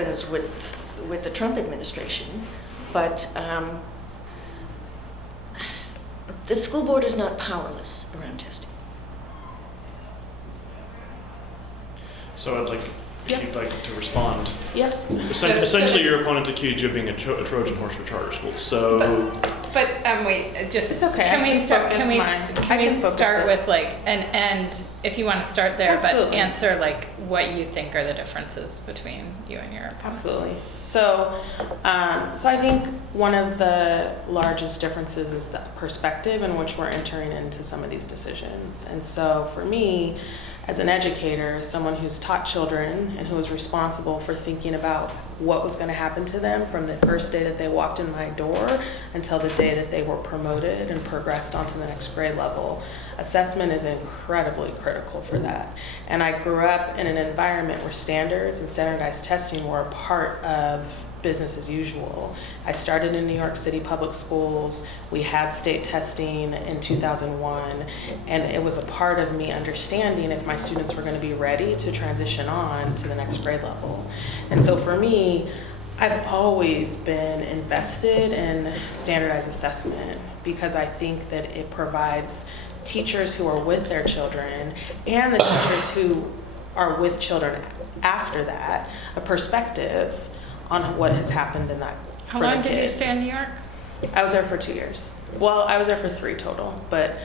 happens with the Trump administration, but the school board is not powerless around testing. So I'd like, if you'd like to respond. Yes. Essentially, your opponent accused you of being a Trojan horse for charter schools. So, but wait, just it's okay. Can we start? Can we start with like and if you want to start there, Absolutely. but answer like what you think are the differences between you and your opponent. Absolutely. So, so I think one of the largest differences is the perspective in which we're entering into some of these decisions. And so for me, as an educator, someone who's taught children and who is responsible for thinking about what was going to happen to them from the first day that they walked in my door until the day that they were promoted and progressed onto the next grade level, assessment is incredibly critical for that. And I grew up in an environment where standards and standardized testing were a part of business as usual. I started in New York City public schools. We had state testing in 2001, and it was a part of me understanding if my students were going to be ready to transition on to the next grade level. And so for me, I've always been invested in standardized assessment because I think that it provides teachers who are with their children and the teachers who are with children after that a perspective on what has happened in that How for long the kids. did you stay in New York? I was there for 2 years. Well, I was there for 3 total, but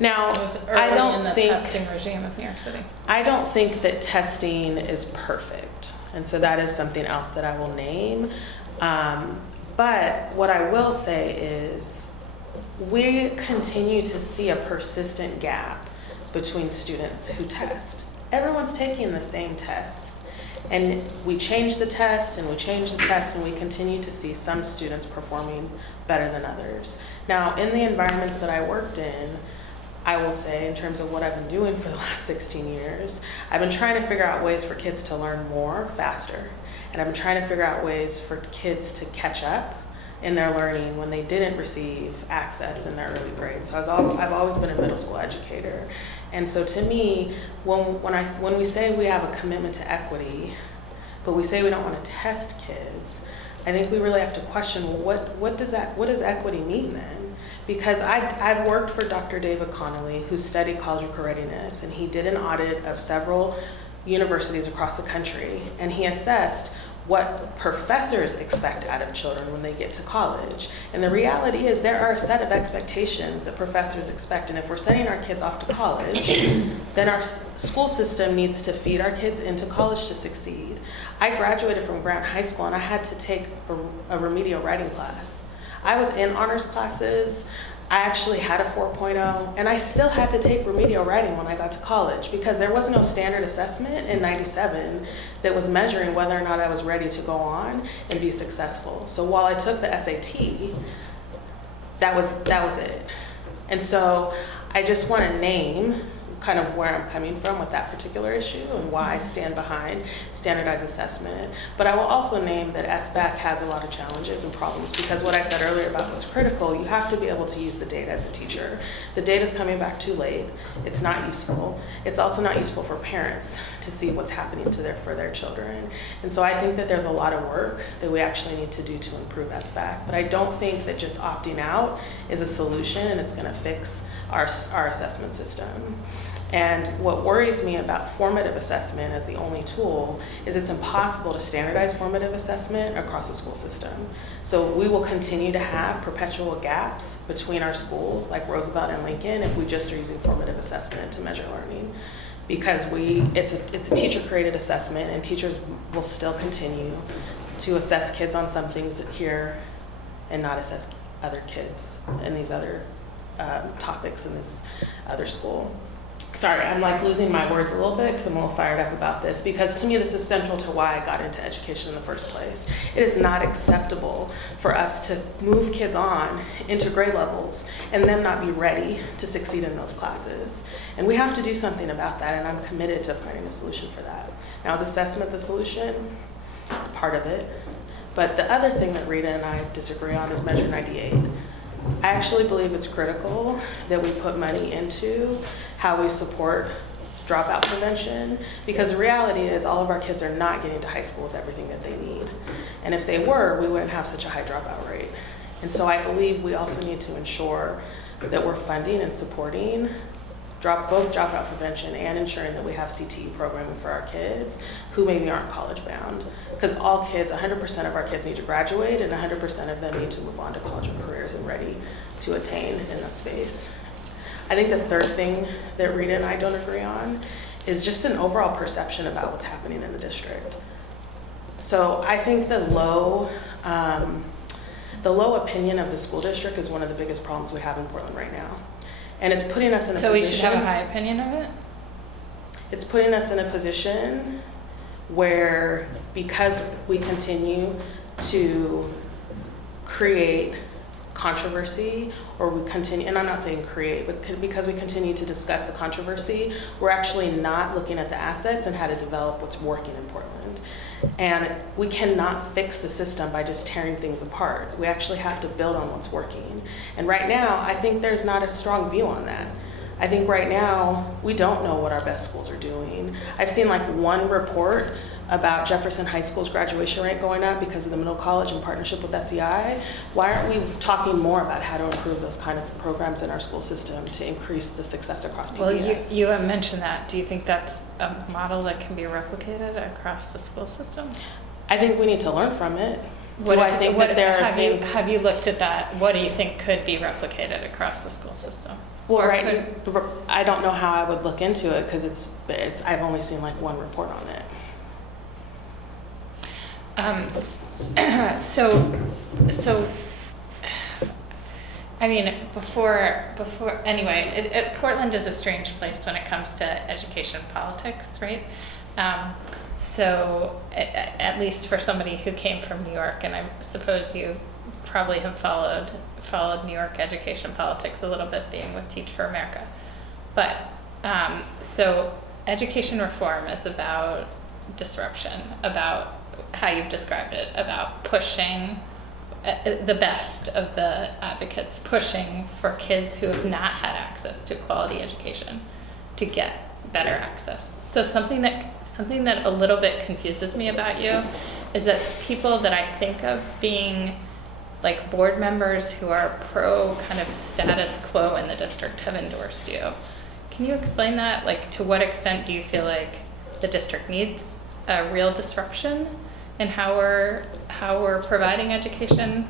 now It was early I don't in the think testing regime of New York City. I don't think that testing is perfect, and so that is something else that I will name. But what I will say is we continue to see a persistent gap between students who test. Everyone's taking the same test. And we change the test and we change the test and we continue to see some students performing better than others. Now, in the environments that I worked in, I will say in terms of what I've been doing for the last 16 years, I've been trying to figure out ways for kids to learn more faster. And I've been trying to figure out ways for kids to catch up in their learning when they didn't receive access in their early grades. So I've always been a middle school educator. And so to me, when we say we have a commitment to equity, but we say we don't want to test kids, I think we really have to question, well, what does equity mean then? Because I've worked for Dr. David Connolly, who studied college readiness, and he did an audit of several universities across the country, and he assessed what professors expect out of children when they get to college. And the reality is there are a set of expectations that professors expect, and if we're sending our kids off to college, then our school system needs to feed our kids into college to succeed. I graduated from Grant High School and I had to take a remedial writing class. I was in honors classes. I actually had a 4.0, and I still had to take remedial writing when I got to college because there was no standard assessment in '97 that was measuring whether or not I was ready to go on and be successful. So while I took the SAT, that was it. And so I just want to name kind of where I'm coming from with that particular issue and why I stand behind standardized assessment. But I will also name that SBAC has a lot of challenges and problems because what I said earlier about what's critical, you have to be able to use the data as a teacher. The data's coming back too late. It's not useful. It's also not useful for parents to see what's happening for their children. And so I think that there's a lot of work that we actually need to do to improve SBAC. But I don't think that just opting out is a solution and it's going to fix our assessment system. And what worries me about formative assessment as the only tool is it's impossible to standardize formative assessment across the school system. So we will continue to have perpetual gaps between our schools like Roosevelt and Lincoln if we just are using formative assessment to measure learning. Because it's a teacher-created assessment and teachers will still continue to assess kids on some things here and not assess other kids in these other topics in this other school. Sorry, I'm like losing my words a little bit because I'm a little fired up about this because to me this is central to why I got into education in the first place. It is not acceptable for us to move kids on into grade levels and them not be ready to succeed in those classes. And we have to do something about that, and I'm committed to finding a solution for that. Now, is assessment the solution? It's part of it. But the other thing that Rita and I disagree on is Measure 98. I actually believe it's critical that we put money into how we support dropout prevention, because the reality is all of our kids are not getting to high school with everything that they need. And if they were, we wouldn't have such a high dropout rate. And so I believe we also need to ensure that we're funding and supporting both dropout prevention and ensuring that we have CTE programming for our kids who maybe aren't college bound. Because all kids, 100% of our kids need to graduate, and 100% of them need to move on to college and careers and ready to attain in that space. I think the third thing that Rita and I don't agree on is just an overall perception about what's happening in the district. So I think the low opinion of the school district is one of the biggest problems we have in Portland right now. And it's putting us in a So position. we should have a high opinion of it? It's putting us in a position where, because we continue to create controversy, or we continue, and I'm not saying create, but because we continue to discuss the controversy, we're actually not looking at the assets and how to develop what's working in Portland. And we cannot fix the system by just tearing things apart. We actually have to build on what's working. And right now, I think there's not a strong view on that. I think right now, we don't know what our best schools are doing. I've seen like one report about Jefferson High School's graduation rate going up because of the middle college in partnership with SEI. Why aren't we talking more about how to improve those kind of programs in our school system to increase the success across PBS? Well, you have mentioned that. Do you think that's a model that can be replicated across the school system? I think we need to learn from it. Have you looked at that? What do you think could be replicated across the school system? Well, I don't know how I would look into it because I've only seen like one report on it. So, I mean, anyway, Portland is a strange place when it comes to education politics, right? So, at least for somebody who came from New York, and I suppose you probably have followed New York education politics a little bit, being with Teach for America. But, so education reform is about disruption, about how you've described it, about pushing the best of the advocates, pushing for kids who have not had access to quality education to get better access. So something that a little bit confuses me about you is that people that I think of being like board members who are pro kind of status quo in the district have endorsed you. Can you explain that? Like, to what extent do you feel like the district needs a real disruption in how we're providing education?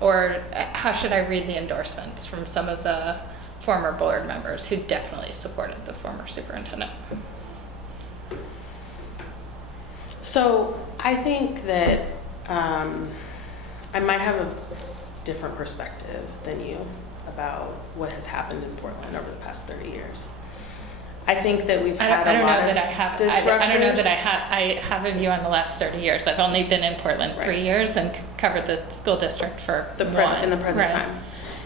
Or how should I read the endorsements from some of the former board members who definitely supported the former superintendent? So I think that I might have a different perspective than you about what has happened in Portland over the past 30 years. I think that we've had a lot of disruptors. I don't know that I have a view on the last 30 years. I've only been in Portland 3 years and covered the school district for in the present time.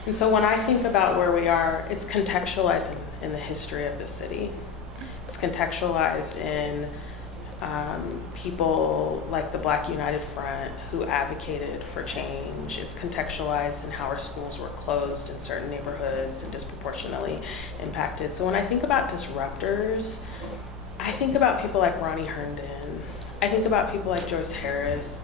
And so when I think about where we are, it's contextualized in the history of the city. It's contextualized in people like the Black United Front who advocated for change. It's contextualized in how our schools were closed in certain neighborhoods and disproportionately impacted. So when I think about disruptors, I think about people like Ronnie Herndon. I think about people like Joyce Harris.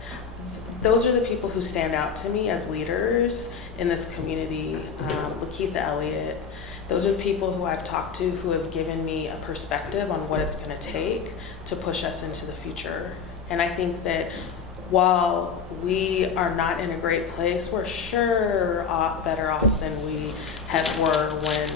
Those are the people who stand out to me as leaders in this community. Lakeitha Elliott. Those are the people who I've talked to who have given me a perspective on what it's going to take to push us into the future. And I think that while we are not in a great place, we're sure better off than we were when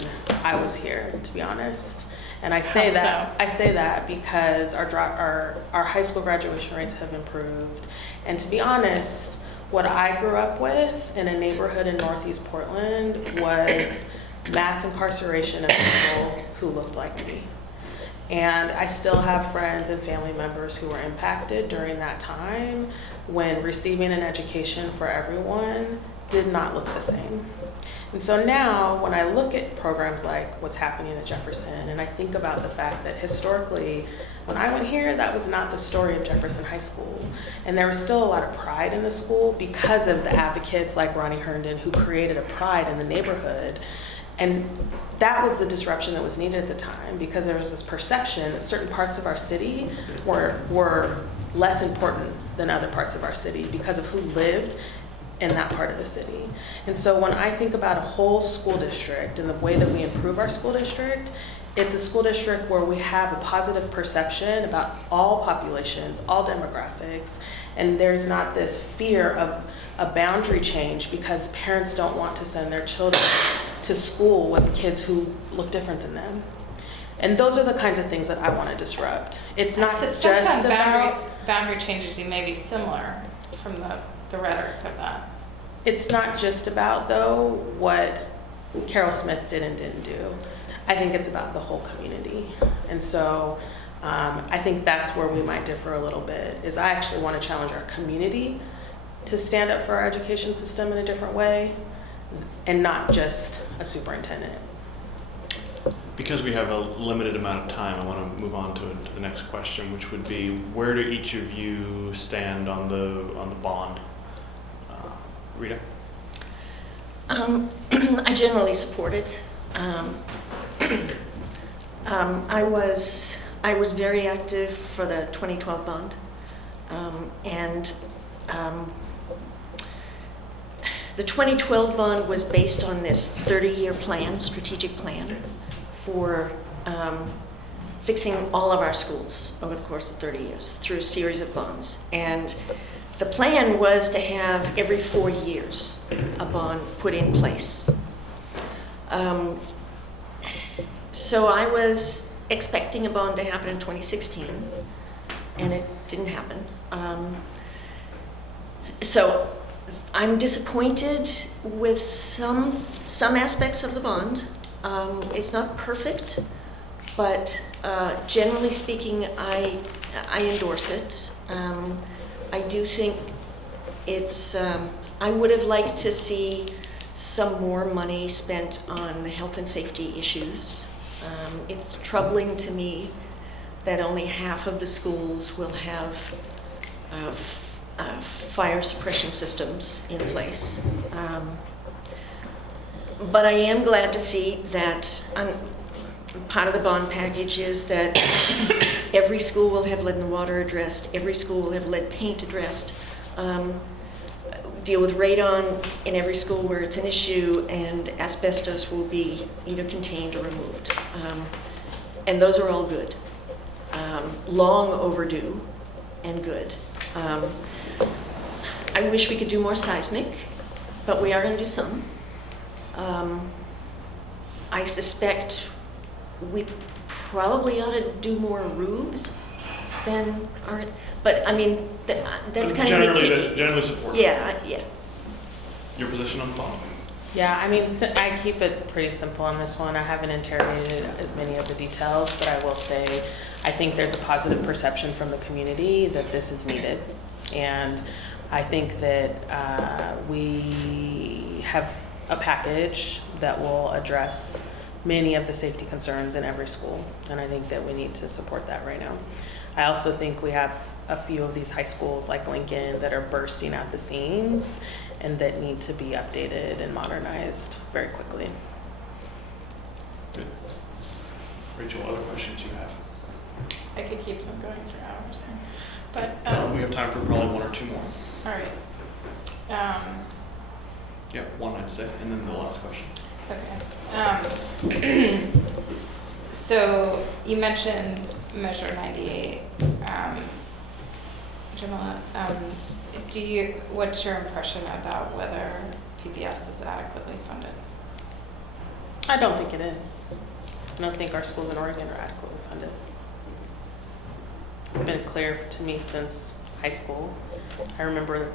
I was here, to be honest. And I say that because our high school graduation rates have improved. And to be honest, what I grew up with in a neighborhood in Northeast Portland was mass incarceration of people who looked like me. And I still have friends and family members who were impacted during that time when receiving an education for everyone did not look the same. And so now when I look at programs like what's happening at Jefferson, and I think about the fact that historically, when I went here, that was not the story of Jefferson High School. And there was still a lot of pride in the school because of the advocates like Ronnie Herndon who created a pride in the neighborhood. And that was the disruption that was needed at the time, because there was this perception that certain parts of our city were less important than other parts of our city because of who lived in that part of the city. And so when I think about a whole school district and the way that we improve our school district, it's a school district where we have a positive perception about all populations, all demographics, and there's not this fear of a boundary change because parents don't want to send their children to school with kids who look different than them. And those are the kinds of things that I want to disrupt. It's not I suspect just on about... boundary changes, you may be similar from the rhetoric of that. It's not just about, though, what Carol Smith did and didn't do. I think it's about the whole community. And so I think that's where we might differ a little bit, is I actually want to challenge our community to stand up for our education system in a different way, and not just a superintendent. Because we have a limited amount of time, I want to move on to the next question, which would be, where do each of you stand on the bond? Rita? I generally support it. I was very active for the 2012 bond, and the 2012 bond was based on this 30-year plan, strategic plan, for fixing all of our schools over the course of 30 years through a series of bonds. And the plan was to have every 4 years a bond put in place. So I was expecting a bond to happen in 2016, and it didn't happen. So I'm disappointed with some aspects of the bond. It's not perfect, but generally speaking, I endorse it. I do think it's, I would have liked to see some more money spent on the health and safety issues. It's troubling to me that only half of the schools will have fire suppression systems in place. But I am glad to see that part of the bond package is that every school will have lead in the water addressed, every school will have lead paint addressed, deal with radon in every school where it's an issue, and asbestos will be either contained or removed. And those are all good. Long overdue and good. I wish we could do more seismic, but we are going to do some. I suspect we probably ought to do more roofs than our, but I mean, that's kind of nitpicky. Generally support. Yeah, yeah. Your position on the bond? Yeah, I mean, I keep it pretty simple on this one. I haven't interrogated as many of the details, but I will say I think there's a positive perception from the community that this is needed. And I think that we have a package that will address many of the safety concerns in every school. And I think that we need to support that right now. I also think we have a few of these high schools like Lincoln that are bursting at the seams and that need to be updated and modernized very quickly. Good. Rachel, other questions you have? I could keep them going for hours there. But, We have time for probably one or two more. all right. Yeah, one I'd say, and then the last question. Okay. So you mentioned Measure 98. Jamila, what's your impression about whether PBS is adequately funded? I don't think it is. I don't think our schools in Oregon are adequately funded. It's been clear to me since high school. I remember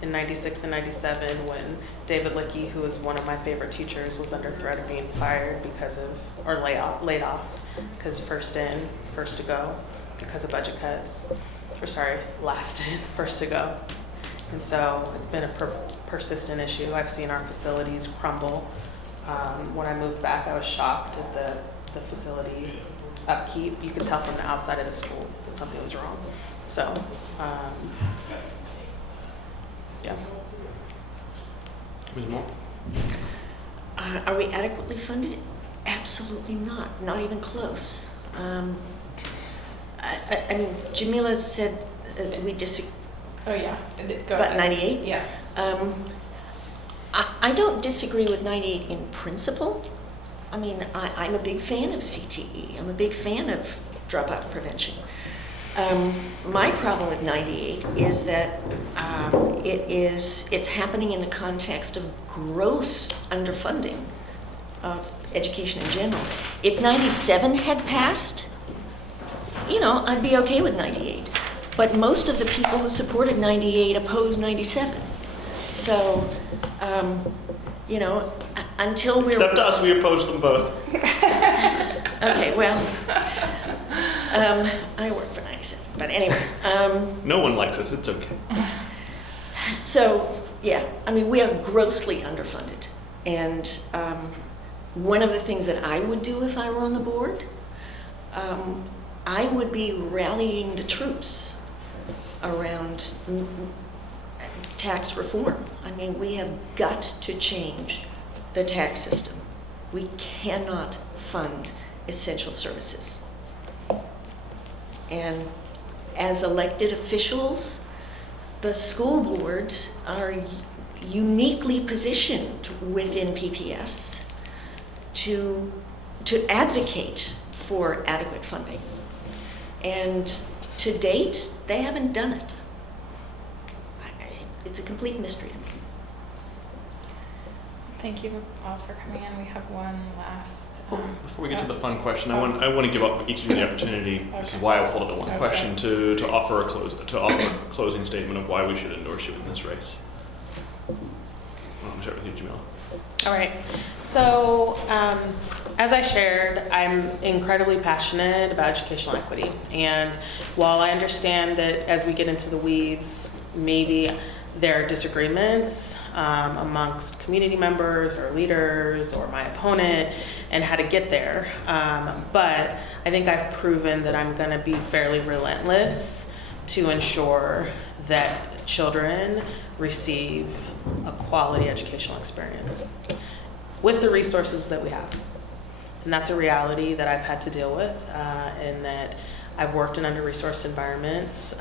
in 96 and 97 when David Lickey, who was one of my favorite teachers, was under threat of being fired because of, or laid off because first in, first to go because of budget cuts. Or sorry, last in, first to go. And so it's been a persistent issue. I've seen our facilities crumble. When I moved back, I was shocked at the facility upkeep. You could tell from the outside of the school that something was wrong. So, yeah. Ms. Moore? Are we adequately funded? Absolutely not even close. I mean, Jamila said we disagree Oh, yeah. Go about ahead. 98. Yeah. I don't disagree with 98 in principle. I mean, I'm a big fan of CTE. I'm a big fan of dropout prevention. My problem with 98 is that it's happening in the context of gross underfunding of education in general. If 97 had passed, I'd be okay with 98. But most of the people who supported 98 opposed 97. So, until we're... Except us, we opposed them both. Okay, well, I work for 97, but anyway. No one likes us, it's okay. So, yeah, I mean, we are grossly underfunded. And one of the things that I would do if I were on the board, I would be rallying the troops around tax reform. I mean, we have got to change the tax system. We cannot fund essential services. And as elected officials, the school boards are uniquely positioned within PPS to advocate for adequate funding. And to date, they haven't done it. It's a complete mystery to me. Thank you all for coming in. We have one last. Before we get to the fun question, I want to give up each of you the opportunity. This is Okay. why I'll hold it to one Okay. question to offer a closing statement of why we should endorse you in this race. I'll start with you, Jamila. All right. So, as I shared, I'm incredibly passionate about educational equity. And while I understand that as we get into the weeds, maybe there are disagreements amongst community members or leaders or my opponent and how to get there. But I think I've proven that I'm going to be fairly relentless to ensure that children receive a quality educational experience with the resources that we have. And that's a reality that I've had to deal with, in that I've worked in under-resourced environments.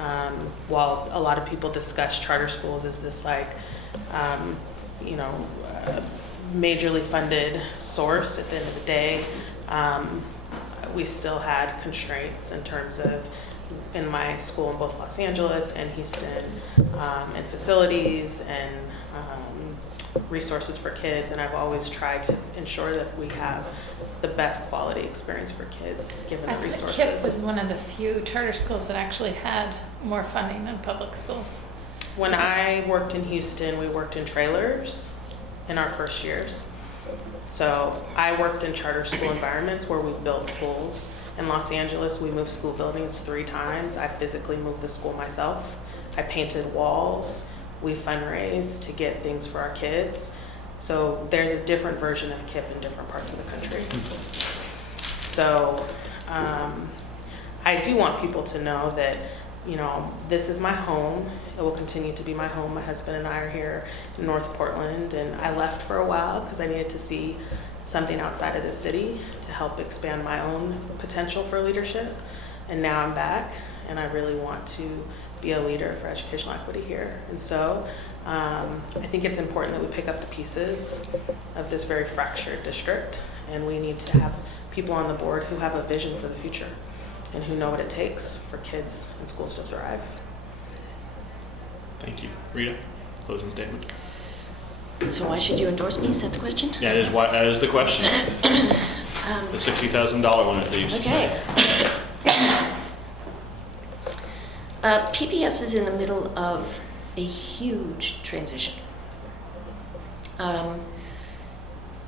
While a lot of people discuss charter schools as this majorly funded source, at the end of the day, we still had constraints in terms of, in my school in both Los Angeles and Houston, and facilities and resources for kids. And I've always tried to ensure that we have the best quality experience for kids, given the resources. KIPP was one of the few charter schools that actually had more funding than public schools. When I worked in Houston, we worked in trailers in our first years. So I worked in charter school environments where we built schools. In Los Angeles, we moved school buildings 3 times. I physically moved the school myself. I painted walls. We fundraised to get things for our kids. So there's a different version of KIPP in different parts of the country. So I do want people to know that, this is my home. It will continue to be my home. My husband and I are here in North Portland, and I left for a while because I needed to see something outside of the city to help expand my own potential for leadership. And now I'm back, and I really want to be a leader for educational equity here. And so I think it's important that we pick up the pieces of this very fractured district, and we need to have people on the board who have a vision for the future and who know what it takes for kids and schools to thrive. Thank you. Rita, closing statement. So why should you endorse me? Is that the question? Yeah, that is the question. The $60,000 one that you used to say. Okay. PPS is in the middle of a huge transition.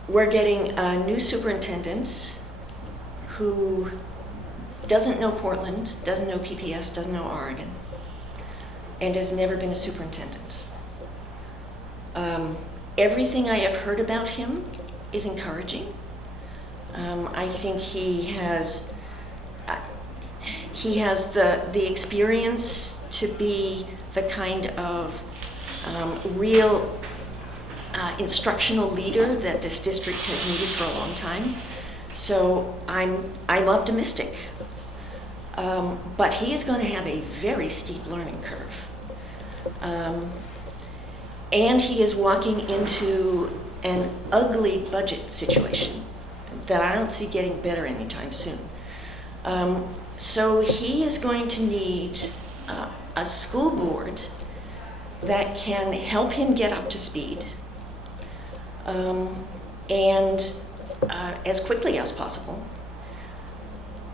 We're getting a new superintendent who doesn't know Portland, doesn't know PPS, doesn't know Oregon, and has never been a superintendent. Everything I have heard about him is encouraging. I think he has the experience to be the kind of real instructional leader that this district has needed for a long time. So I'm optimistic. But he is going to have a very steep learning curve. And he is walking into an ugly budget situation that I don't see getting better anytime soon. So he is going to need a school board that can help him get up to speed, and as quickly as possible,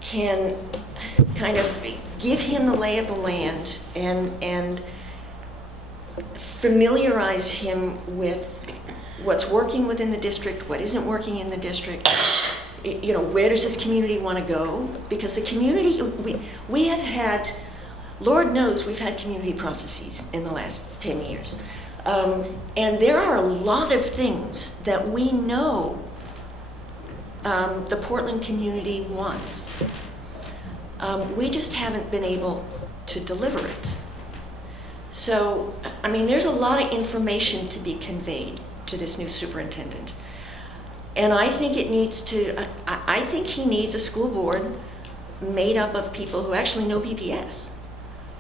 can kind of give him the lay of the land and familiarize him with what's working within the district, what isn't working in the district. You know, where does this community want to go? Because the community, we have had, Lord knows we've had community processes in the last 10 years. And there are a lot of things that we know the Portland community wants. We just haven't been able to deliver it. So, I mean, there's a lot of information to be conveyed to this new superintendent. And I think it needs to, I think he needs a school board made up of people who actually know PPS.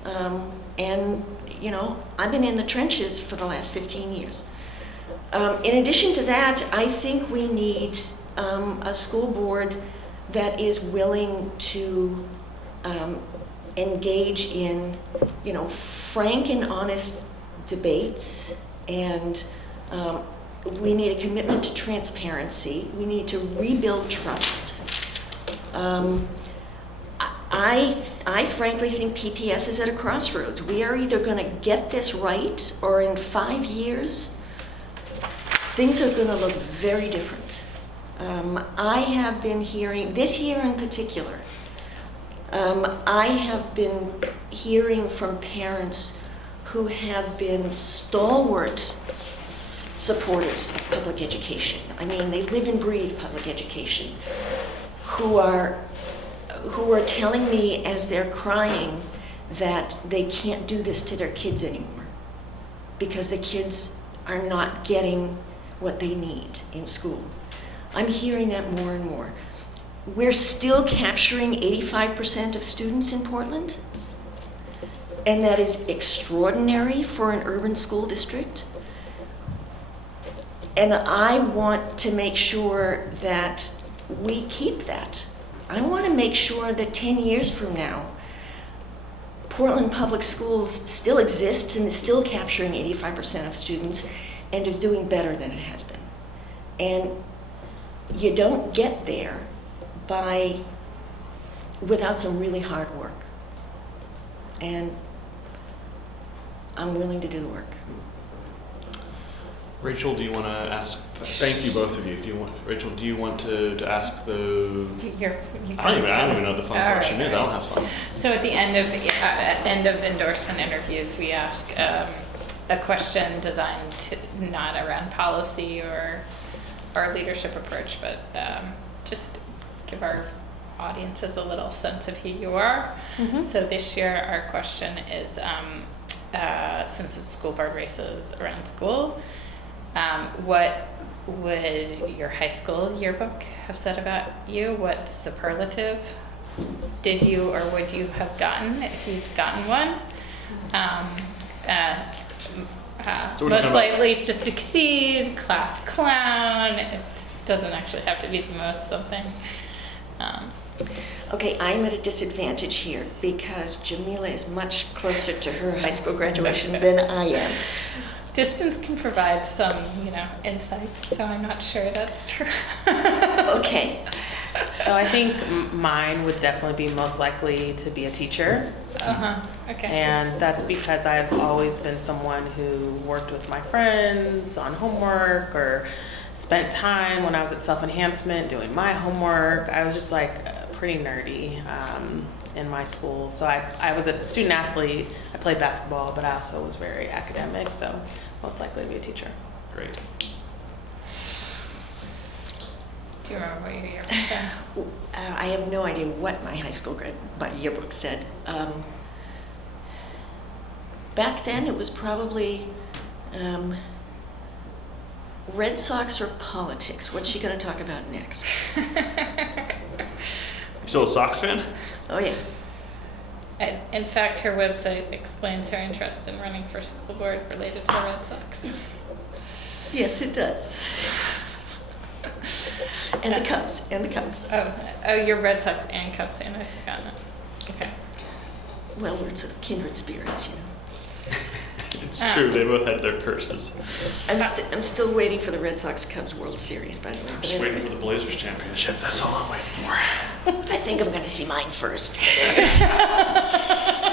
And, you know, I've been in the trenches for the last 15 years. In addition to that, I think we need a school board that is willing to engage in, you know, frank and honest debates, and we need a commitment to transparency. We need to rebuild trust. I frankly think PPS is at a crossroads. We are either going to get this right, or in 5 years, things are going to look very different. I have been hearing, this year in particular, I have been hearing from parents who have been stalwart supporters of public education. I mean, they live and breathe public education, who are telling me as they're crying that they can't do this to their kids anymore because the kids are not getting what they need in school. I'm hearing that more and more. We're still capturing 85% of students in Portland, and that is extraordinary for an urban school district. And I want to make sure that we keep that. I want to make sure that 10 years from now, Portland Public Schools still exists and is still capturing 85% of students and is doing better than it has been. And you don't get there without some really hard work. And I'm willing to do the work. Rachel, do you want to ask? Thank you, both of you. Rachel, do you want to ask the? I don't even know what the fun question is. I don't have fun. So at the end of endorsement interviews, we ask a question designed to, not around policy or leadership approach, but just give our audiences a little sense of who you are. Mm-hmm. So this year our question is, since it's school board races around school, what would your high school yearbook have said about you? What superlative did you or would you have gotten if you'd gotten one? So most likely to succeed, class clown. It doesn't actually have to be the most something. Okay, I'm at a disadvantage here because Jamila is much closer to her high school graduation than I am. Distance can provide some, insights, so I'm not sure that's true. Okay. So I think mine would definitely be most likely to be a teacher. Okay. And that's because I've always been someone who worked with my friends on homework or spent time when I was at self-enhancement doing my homework. I was just like pretty nerdy in my school. So I was a student athlete. I played basketball, but I also was very academic. So most likely to be a teacher. Great. Do you remember what your yearbook said? I have no idea what my high school my yearbook said. Back then, it was probably Red Sox or politics? What's she going to talk about next? You still a Sox fan? Oh, yeah. And in fact, her website explains her interest in running for school board related to the Red Sox. Yes, it does. And the Cubs, and the Cubs. Oh, you're Red Sox and Cubs fan. I've forgotten it. Okay. Well, we're sort of kindred spirits, you know. It's true, they both had their curses. I'm still waiting for the Red Sox Cubs World Series, by the way. I'm just waiting for the Blazers championship, that's all I'm waiting for. I think I'm going to see mine first.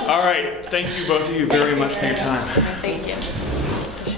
All right, thank you both of you very much for your time. Thank you.